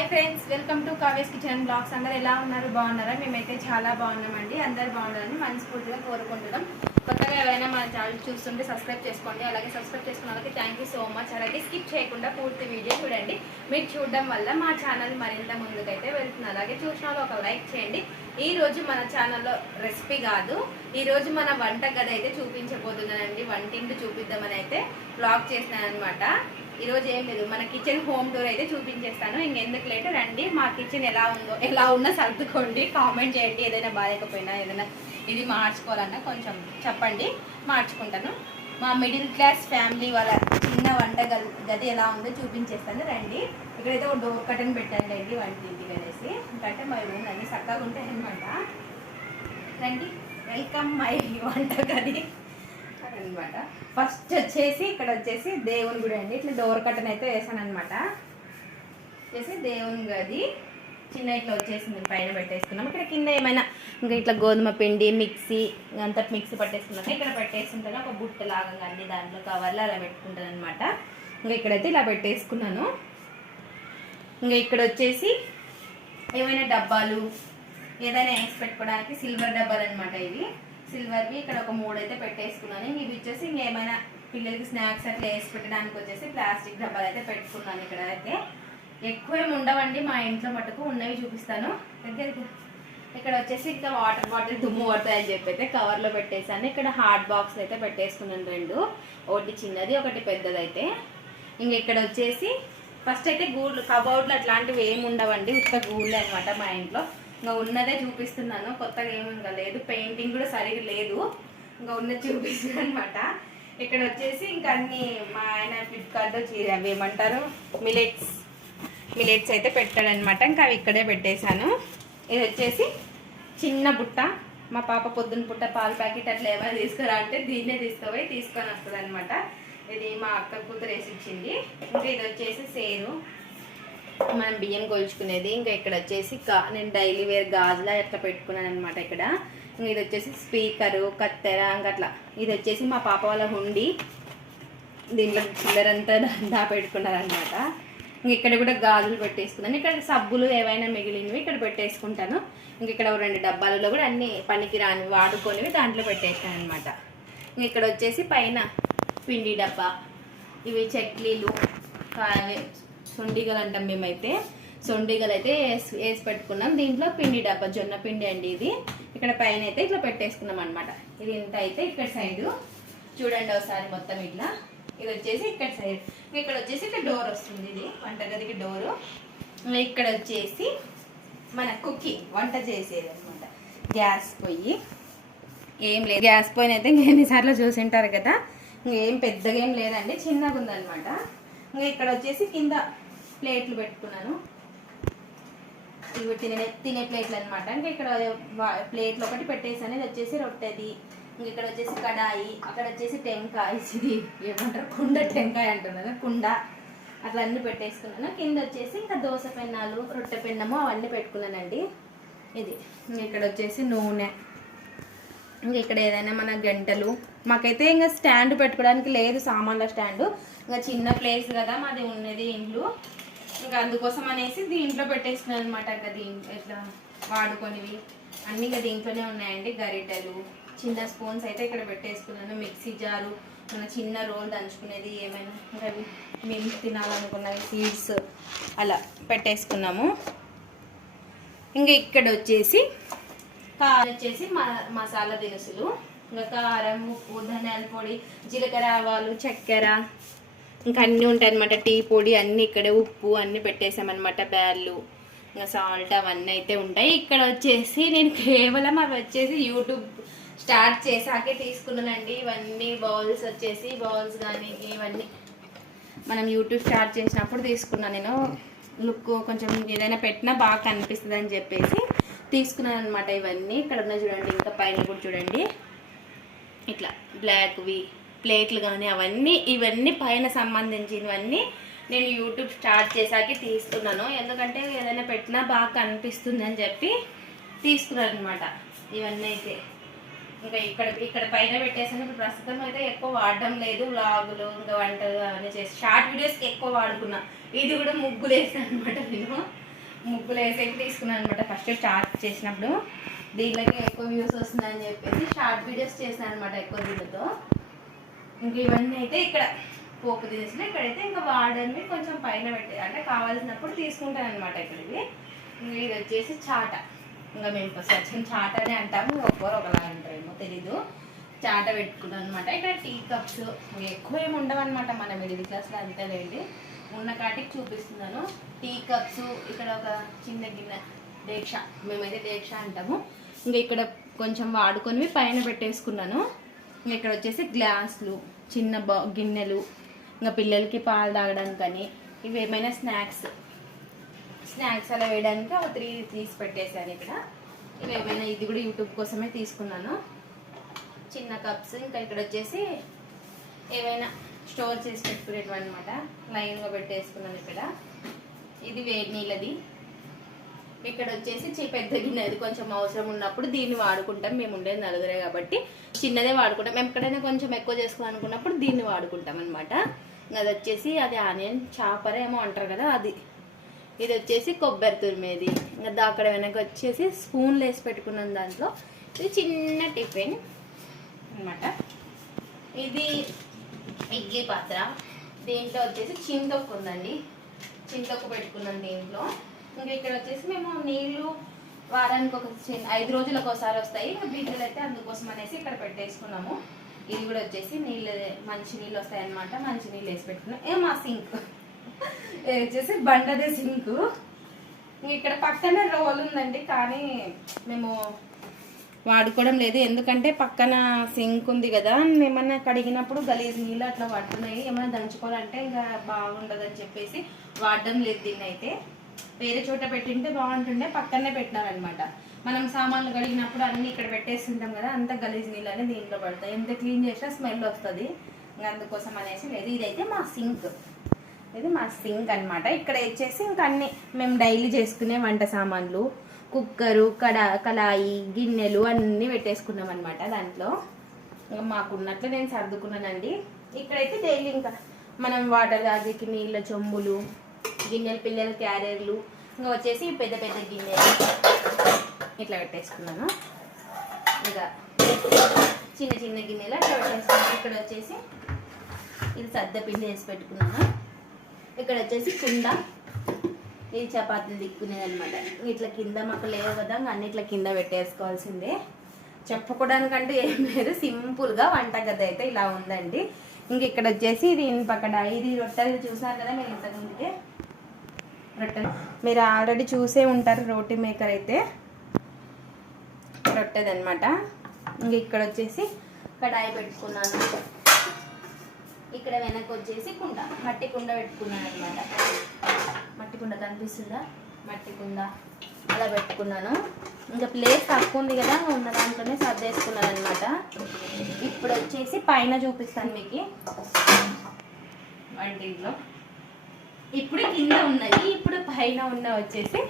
Hi friends welcome to Kavya's kitchen blogs. అందరు ఎలా ఉన్నారు? బాగున్నారా? మేమైతే చాలా బాగున్నామండి. అందరు బాగున్నారని మనస్ఫూర్తిగా కోరుకుంటున్నాం. కొత్తగా ఎవరైనా మన ఛానల్ చూస్తుంటే సబ్స్క్రైబ్ చేసుకోండి. అలాగే సబ్స్క్రైబ్ చేసుకున్న వాళ్ళకి థ్యాంక్ యూ సో మచ్ అలాగే స్కిప్ చేయకుండా పూర్తి వీడియో చూడండి. మీరు చూడడం వల్ల మా ఛానల్ మరింత ముందుకైతే వెళ్తుంది. అలాగే చూసిన వాళ్ళు ఒక లైక్ చేయండి. ఈ రోజు మన ఛానల్లో రెసిపీ కాదు. ఈ రోజు మన వంట గది అయితే చూపించబోతున్నానండి. వంటింటి చూపిద్దామని అయితే బ్లాగ్ చేసినాను అనమాట ఈరోజు ఏం లేదు. మన కిచెన్ హోమ్ టూర్ అయితే చూపించేస్తాను. ఇంకెందుకు లేట్? రండి మా కిచెన్ ఎలా ఉందో ఎలా ఉన్నా సర్దుకోండి. కామెంట్ చేయండి. ఏదైనా బాగాలేకపోయినా ఏదైనా ఇది మార్చుకోవాలన్నా కొంచెం చెప్పండి. మార్చుకుంటాను. మా మిడిల్ క్లాస్ ఫ్యామిలీ వాళ్ళ చిన్న వంట గది గది ఎలా ఉందో చూపించేస్తాను. రండి. ఇక్కడైతే ఒక డోర్ కటన్ పెట్టండి రండి వంటింటికి అనేసి. ఎందుకంటే మా రూమ్ అన్నీ చక్కగా ఉంటాయి అనమాట రండి. వెల్కమ్ మై వంట గది అనమాట ఫస్ట్ వచ్చేసి ఇక్కడ వచ్చేసి దేవుని గుడి అండి. ఇట్లా డోర్ కట్టన్ అయితే వేసాను అనమాట వచ్చేసి దేవుని గది. చిన్న ఇట్లా వచ్చేసింది. పైన పెట్టేసుకున్నాం. ఇక్కడ కింద ఏమైనా ఇంకా ఇట్లా గోధుమ పిండి మిక్సీ అంతా మిక్సీ పట్టేసుకున్నాక ఇక్కడ పెట్టేసుకుంటాను ఒక బుట్ట లాగా అన్ని దాంట్లో కవర్లో అలా పెట్టుకుంటాను అనమాట ఇంకా ఇక్కడైతే ఇలా పెట్టేసుకున్నాను. ఇంకా ఇక్కడ వచ్చేసి ఏమైనా డబ్బాలు ఏదైనా వేసి పెట్టుకోవడానికి సిల్వర్ డబ్బాలు అనమాట ఇవి. సిల్వర్వి ఇక్కడ ఒక మూడు అయితే పెట్టేసుకున్నాను ఇవి వచ్చేసి ఇంకేమైనా పిల్లలకి స్నాక్స్ అట్లా వేసి పెట్టడానికి వచ్చేసి ప్లాస్టిక్ డబ్బాలు అయితే పెట్టుకున్నాను ఇక్కడ అయితే. ఎక్కువ ఏమి ఉండవండి మా ఇంట్లో మటుకు ఉన్నవి చూపిస్తాను. దగ్గరికి. ఇక్కడ వచ్చేసి ఇంకా వాటర్ బాటిల్ దుమ్ము పడతాయని చెప్పి అయితే కవర్లో పెట్టేశాను. ఇక్కడ హార్డ్ బాక్స్ అయితే పెట్టేసుకున్నాను రెండు. ఒకటి చిన్నది ఒకటి పెద్దది అయితే ఇంక ఇక్కడ వచ్చేసి ఫస్ట్ అయితే గూళ్ళు కబౌడ్లు అట్లాంటివి ఏమి ఉండవండి ఉత్త గూళ్ళు అనమాట మా ఇంట్లో. ఇంకా ఉన్నదే చూపిస్తున్నాను కొత్తగా ఏమి ఇంకా లేదు. పెయింటింగ్ కూడా సరిగ్గా లేదు. ఇంకా ఉన్నది చూపిస్తున్నాను అనమాట ఇక్కడ వచ్చేసి ఇంకా అన్ని మా ఆయన ఫ్లిప్కార్ట్లో అవి ఏమంటారు? మిలెట్స్ మిలెట్స్ అయితే పెట్టాడనమాట ఇంకా అవి ఇక్కడే పెట్టేశాను. ఇది వచ్చేసి చిన్న బుట్ట. మా పాప పొద్దున్న పుట్ట పాల ప్యాకెట్ అట్లా ఏమైనా తీసుకురా అంటే దీన్నే తీసుకుపోయి తీసుకొని వస్తుంది అనమాట ఇది మా అక్క కూతురు వేసి ఇచ్చింది. ఇంకా ఇది వచ్చేసి సేరు. మనం బియ్యం కొలుచుకునేది. ఇంకా ఇక్కడ వచ్చేసి గా- నేను డైలీ వేర్ గాజులా అట్లా పెట్టుకున్నాను అనమాట ఇక్కడ. ఇది వచ్చేసి స్పీకరు కత్తెర ఇంకా అట్లా. ఇది వచ్చేసి మా పాప వాళ్ళ హుండి. దీంట్లో చిల్లరంతా దా పెట్టుకున్నారనమాట ఇక్కడ కూడా గాజులు పెట్టేసుకున్నాను. ఇక్కడ సబ్బులు ఏవైనా మిగిలినవి ఇక్కడ పెట్టేసుకుంటాను. ఇంక ఇక్కడ రెండు డబ్బాలలో కూడా అన్ని పనికి రాని వాడుకొనివి దాంట్లో పెట్టేసాను అనమాట ఇక్కడ వచ్చేసి పైన పిండి డబ్బా. ఇవి చట్లీలు సొండిగలు అంటాం మేమైతే. సొండిగలు అయితే వేసి వేసి పెట్టుకున్నాం. దీంట్లో పిండి డబ్బా జొన్న పిండి అండి ఇది. ఇక్కడ పైన అయితే ఇట్లా పెట్టేసుకున్నాం అనమాట ఇది ఇంత అయితే ఇక్కడ సైడు. చూడండి ఒకసారి మొత్తం ఇట్లా. ఇది వచ్చేసి ఇక్కడ సైడ్. ఇక్కడ వచ్చేసి ఇక్కడ డోర్ వస్తుంది ఇది. వంటగదికి డోరు. ఇక్కడ వచ్చేసి మన కుక్కి వంట చేసేది అనమాట గ్యాస్ పొయ్యి. ఏం లేదు. గ్యాస్ పొయ్యి అయితే ఇంక ఎన్నిసార్లు చూసింటారు కదా. ఇంకేం పెద్దగా ఏం లేదండి. చిన్నగా ఉందనమాట ఇంకా ఇక్కడ వచ్చేసి కింద ప్లేట్లు పెట్టుకున్నాను. ఇవి తినే తినే ప్లేట్లు అనమాట ఇంకా ఇక్కడ ప్లేట్లు ఒకటి పెట్టేసాను ఇది వచ్చేసి రొట్టెది. ఇంక ఇక్కడ వచ్చేసి కడాయి అక్కడ వచ్చేసి టెంకాయ. ఇది ఏమంటారు? కుండ టెంకాయ అంటున్నాను కుండ. అట్లా అన్ని పెట్టేసుకున్నాను. కింద వచ్చేసి ఇంకా దోశ పెన్నాలు రొట్టె పెన్నము అవన్నీ పెట్టుకున్నానండి. ఇది. ఇక్కడ వచ్చేసి నూనె. ఇంకా ఇక్కడ ఏదైనా మన గంటలు. మాకైతే ఇంకా స్టాండ్ పెట్టుకోవడానికి లేదు సామాన్ల స్టాండ్. ఇంకా చిన్న ప్లేస్ కదా మాది ఉన్నది ఇండ్లు. ఇంకా అందుకోసం అనేసి దీంట్లో పెట్టేసినాను అనమాట ఇంకా దీంట్లో ఇట్లా వాడుకొనివి. అన్నీ ఇంకా దీంట్లోనే ఉన్నాయండి. గరిటెలు చిన్న స్పూన్స్ అయితే ఇక్కడ పెట్టేసుకున్నాను. మిక్సీ జారు మన చిన్న రోల్ దంచుకునేది ఏమైనా ఇంకా మేము తినాలనుకున్నవి సీడ్స్ అలా పెట్టేసుకున్నాము. ఇంకా ఇక్కడ వచ్చేసి కారం వచ్చేసి మ- మసాలా దినుసులు. ఇంకా కారం ఉప్పు ధనియాల పొడి జీలకర్ర ఆవాలు చక్కెర ఇంకా అన్నీ ఉంటాయి అనమాట టీ పొడి అన్నీ ఇక్కడే ఉప్పు అన్నీ పెట్టేసామన్నమాట బ్యాళ్ళు ఇంకా సాల్ట్ అవన్నీ అయితే ఉంటాయి. ఇక్కడ వచ్చేసి నేను కేవలం అవి వచ్చేసి యూట్యూబ్ స్టార్ట్ చేసాకే తీసుకున్నానండి. ఇవన్నీ బౌల్స్ వచ్చేసి బౌల్స్ కానీ ఇవన్నీ మనం యూట్యూబ్ స్టార్ట్ చేసినప్పుడు తీసుకున్నాను నేను. లుక్ కొంచెం ఏదైనా పెట్టినా బాగా కనిపిస్తుంది అని చెప్పేసి తీసుకున్నాను అనమాట ఇవన్నీ. ఇక్కడ ఉన్న చూడండి ఇంకా పైన కూడా చూడండి. ఇట్లా బ్లాక్వి. ప్లేట్లు కానీ అవన్నీ ఇవన్నీ పైన సంబంధించినవన్నీ నేను యూట్యూబ్ స్టార్ట్ చేశాక తీసుకున్నాను ఎందుకంటే ఏదైనా పెట్టినా బాగా కనిపిస్తుంది అని చెప్పి తీసుకున్నాను అనమాట ఇవన్నీ అయితే. ఇంకా ఇక్కడ ఇక్కడ పైన పెట్టేసాను. ఇప్పుడు ప్రస్తుతం అయితే ఎక్కువ వాడడం లేదు. వ్లాగులు ఇంకా వంటలు అవన్నీ చేసి షార్ట్ వీడియోస్కి ఎక్కువ వాడుకున్నా. ఇది కూడా ముగ్గులు వేసాను అనమాట నేను. ముగ్గులు వేసేకి తీసుకున్నాను అనమాట ఫస్ట్ స్టార్ట్ చేసినప్పుడు దీనిలోకి ఎక్కువ వ్యూస్ వస్తుందని చెప్పేసి షార్ట్ వీడియోస్ చేశాను అనమాట ఎక్కువ దీనితో ఇంక ఇవన్నీ అయితే ఇక్కడ పోపు దినుసులు ఇక్కడైతే ఇంకా వాడని కొంచెం పైన పెట్టే అంటే కావాల్సినప్పుడు తీసుకుంటాను అనమాట ఇక్కడికి. ఇంకా ఇది వచ్చేసి చాట. ఇంకా మేము సచ్చిన చాట అని అంటాము ఒక్కొరు ఒకలా అంటారేమో తెలీదు. చాట పెట్టుకున్నాను అనమాట ఇక్కడ టీ కప్స్ ఎక్కువ ఏమి ఉండవన్నమాట మన మిడిల్ క్లాస్లో అంతేలేండి ఉన్న కాటికి చూపిస్తున్నాను. టీ కప్స్ ఇక్కడ ఒక చిన్న గిన్నె దీక్ష మేమైతే దీక్ష అంటాము. ఇంకా ఇక్కడ కొంచెం వాడుకొని పైన పెట్టేసుకున్నాను. ఇక్కడ వచ్చేసి గ్లాసులు చిన్న బా గిన్నెలు ఇంకా పిల్లలకి పాలు తాగడానికని ఇవి ఏమైనా స్నాక్స్ స్నాక్స్ అలా వేయడానికి ఒక త్రీ తీసి పెట్టేశాను ఇక్కడ. ఇవి ఏమైనా ఇది కూడా యూట్యూబ్ కోసమే తీసుకున్నాను. చిన్న కప్స్ ఇంకా ఇక్కడ వచ్చేసి ఏవైనా స్టోర్ చేసి పెట్టుకునేటివి అనమాట లైన్గా పెట్టేసుకున్నాను ఇక్కడ. ఇది వేడి నీళ్ళది. ఇక్కడ వచ్చేసి పెద్ద గిన్నె అది కొంచెం అవసరం ఉన్నప్పుడు దీన్ని వాడుకుంటాం. మేము ఉండేది నలుగురే కాబట్టి చిన్నదే వాడుకుంటాం. మేము ఎక్కడైనా కొంచెం ఎక్కువ చేసుకోవాలనుకున్నప్పుడు దీన్ని వాడుకుంటాం అనమాట అది వచ్చేసి అది ఆనియన్ చాపర్ ఏమో అంటారు కదా అది. ఇది వచ్చేసి కొబ్బరి తురిమేది. ఇంకా అక్కడ వెనక వచ్చేసి స్పూన్లు వేసి పెట్టుకున్నాం దాంట్లో. ఇది చిన్న టిఫిన్ అనమాట ఇది ఇడ్లీ పాత్ర. దీంట్లో వచ్చేసి చింతొక్కు ఉందండి చింతొక్కు పెట్టుకున్నాం దీంట్లో. ఇంకా ఇక్కడ వచ్చేసి మేము నీళ్ళు వారానికి ఒక చిన్న ఐదు రోజులకు ఒకసారి వస్తాయి. బీజులు అయితే అందుకోసం అనేసి ఇక్కడ పెట్టేసుకున్నాము. ఇది కూడా వచ్చేసి నీళ్ళు మంచి నీళ్ళు వస్తాయి అనమాట మంచి నీళ్ళు వేసి పెట్టుకున్నాం. ఏ మా సింక్. ఇది వచ్చేసి బండదే సింక్. ఇక్కడ పక్కనే రోల్ ఉందండి కానీ మేము వాడుకోవడం లేదు. ఎందుకంటే పక్కన సింక్ ఉంది కదా ఏమన్నా కడిగినప్పుడు గలీజ్ నీళ్ళు అట్లా పడుతున్నాయి. ఏమైనా దంచుకోవాలంటే ఇంకా బాగుండదని చెప్పేసి వాడడం లేదు దీన్ని అయితే వేరే చోట పెట్టింటే బాగుంటుండే పక్కనే పెట్టినారనమాట. మనం సామాన్లు కడిగినప్పుడు అన్ని ఇక్కడ పెట్టేస్తుంటాం కదా అంత గలీజ్ నీళ్ళు అనేది దీంట్లో పడతాయి. ఎంత క్లీన్ చేసినా స్మెల్ వస్తుంది. అందుకోసం అనేసి లేదు. ఇదైతే మా సింక్. ఇది మా సింక్ అన్నమాట. ఇక్కడ వచ్చేసి ఇంకా అన్ని మేము డైలీ చేసుకునే వంట సామాన్లు. కుక్కరు కడా కళాయి గిన్నెలు అన్నీ పెట్టేసుకున్నాం అనమాట దాంట్లో. ఇంకా మాకున్నట్లు నేను సర్దుకున్నానండి. ఇక్కడైతే డైలీ ఇంకా మనం వాటర్ తాగేకి నీళ్ళ చెంబులు గిన్నెలు పిల్లల క్యారియర్లు ఇంకా వచ్చేసి పెద్ద పెద్ద గిన్నెలు. ఇట్లా పెట్టేసుకున్నాను. ఇంకా చిన్న చిన్న గిన్నెలు అట్లా పెట్టేసుకున్నాను. ఇక్కడ వచ్చేసి ఇది సద్ద పిండి వేసి పెట్టుకున్నాను. ఇక్కడ వచ్చేసి కుండ ఇది చపాతీలు దిక్కునేది అనమాట ఇట్లా కింద మాకు లేవు కదా ఇంకా అన్ని ఇట్లా కింద పెట్టేసుకోవాల్సిందే. చెప్పుకోవడానికంటే ఏం లేదు. సింపుల్గా వంటగది అయితే ఇలా ఉందండి. ఇంక ఇక్కడ వచ్చేసి ఇది పక్కన ఇది రొట్టెలు చూసారు కదా మీరు ఇంతకుముందుకే? రొట్టె. మీరు ఆల్రెడీ చూసే ఉంటారు రోటీ మేకర్ అయితే. రొట్టెది అనమాట ఇంక ఇక్కడ వచ్చేసి కడాయి పెట్టుకున్నాను. ఇక్కడ వెనక వచ్చేసి కుండ మట్టి కుండ పెట్టుకున్నాను అనమాట మట్టి కుండ కనిపిస్తుందా? మట్టి కుండ అలా పెట్టుకున్నాను. ఇంకా ప్లేస్ తక్కువ ఉంది కదా ఉన్న దాంట్లోనే సర్దేసుకున్నాను అనమాట ఇప్పుడు వచ్చేసి పైన చూపిస్తాను మీకు. వంటింట్లో. ఇప్పుడు కింద ఉన్నాయి ఇప్పుడు పైన ఉన్న వచ్చేసి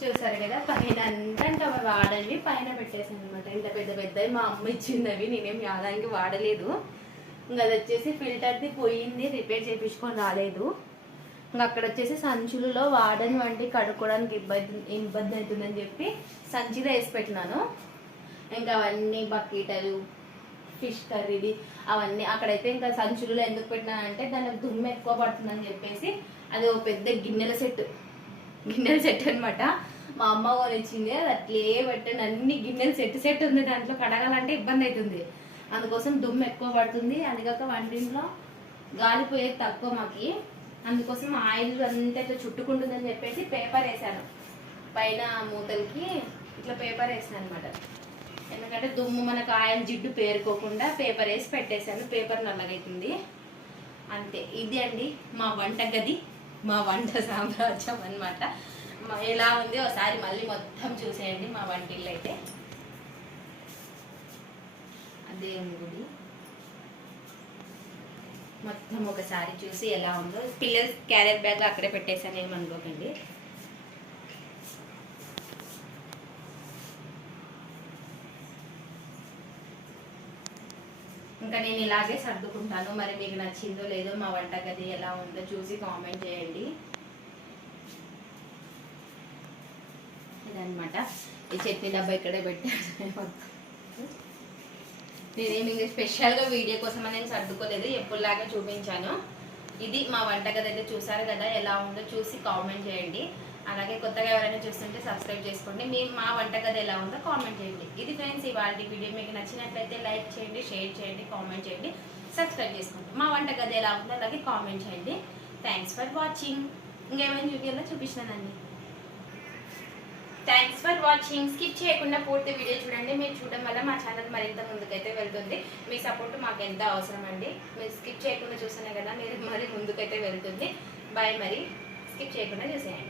చూసారు కదా పైన అంతా ఇంకా అవి వాడవి పైన పెట్టేసాను అనమాట ఇంత పెద్ద పెద్దవి మా అమ్మ ఇచ్చింది నేనేం యాదానికి వాడలేదు. ఇంకా అది వచ్చేసి ఫిల్టర్ది పోయింది రిపేర్ చేయించుకొని రాలేదు. ఇంకా అక్కడ వచ్చేసి సంచులలో వాడని వంటి కడుక్కోవడానికి ఇబ్బంది ఇబ్బంది అవుతుందని చెప్పి సంచిలో వేసి పెట్టినాను. ఇంకా అవన్నీ బకెటలు ఫిష్ కర్రీది అవన్నీ అక్కడైతే ఇంకా సంచులలో ఎందుకు పెట్టినానంటే దానికి దుమ్ము ఎక్కువ పడుతుందని చెప్పేసి అది ఒక పెద్ద గిన్నెల సెట్. గిన్నెల సెట్ అనమాట మా అమ్మ కొనిచ్చింది అది అట్లే పెట్టండి అన్ని గిన్నెలు సెట్ సెట్ ఉంది దాంట్లో కడగాలంటే ఇబ్బంది అవుతుంది. అందుకోసం దుమ్ము ఎక్కువ పడుతుంది. అదిగాక వంటింట్లో గాలి పోయేది తక్కువ మాకి. అందుకోసం ఆయిల్ అంతా ఇట్లా చుట్టుకుంటుందని చెప్పేసి పేపర్ వేసాను పైన మూతలకి ఇట్లా పేపర్ వేసాను అనమాట ఎందుకంటే దుమ్ము మనకు ఆయిల్ జిడ్డు పేరుకోకుండా పేపర్ వేసి పెట్టేశాను. పేపర్ నల్లగైతుంది. అంతే. ఇది అండి మా వంట గది మా వంట సామ్రాజ్యం అనమాట ఎలా ఉంది ఒకసారి మళ్ళీ మొత్తం చూసేయండి మా వంటిల్లు అయితే అదే గుడి. మొత్తం ఒకసారి చూసి ఎలా ఉందో. పిల్లలు క్యారియర్ బ్యాగ్ అక్కడే పెట్టేసానేమనుకోకండి ఇంకా నేను ఇలాగే సర్దుకుంటాను. మరి మీకు నచ్చిందో లేదో మా వంటగది ఎలా ఉందో చూసి కామెంట్ చేయండి. అనమాట ఈ చట్నీ డబ్బా ఇక్కడే పెట్టాను. నేనేమి ఇంకా స్పెషల్గా వీడియో కోసం నేను సర్దుకోలేదు. ఎప్పుడులాగా చూపించాను. ఇది మా వంటగది అయితే చూసారు కదా ఎలా ఉందో చూసి కామెంట్ చేయండి. అలాగే కొత్తగా ఎవరైనా చూస్తుంటే సబ్స్క్రైబ్ చేసుకోండి. మీ మా వంటగది ఎలా ఉందో కామెంట్ చేయండి. ఇది ఫ్రెండ్స్ ఇవాళ వీడియో మీకు నచ్చినట్లయితే లైక్ చేయండి షేర్ చేయండి కామెంట్ చేయండి సబ్స్క్రైబ్ చేసుకోండి. మా వంటగది ఎలా ఉందో అలాగే కామెంట్ చేయండి. థ్యాంక్స్ ఫర్ వాచింగ్ ఇంకేమైనా చూపించాలో చూపించినానండి. థ్యాంక్స్ ఫర్ వాచింగ్ స్కిప్ చేయకుండా పూర్తి వీడియో చూడండి. మీరు చూడడం వల్ల మా ఛానల్ మరింత ముందుకైతే వెళ్తుంది. మీ సపోర్ట్ మాకు ఎంత అవసరం అండి? మీరు స్కిప్ చేయకుండా చూసినా కదా మీరు మరి ముందుకైతే వెళ్తుంది. బాయ్ మరి. స్కిప్ చేయకుండా చూసేయండి.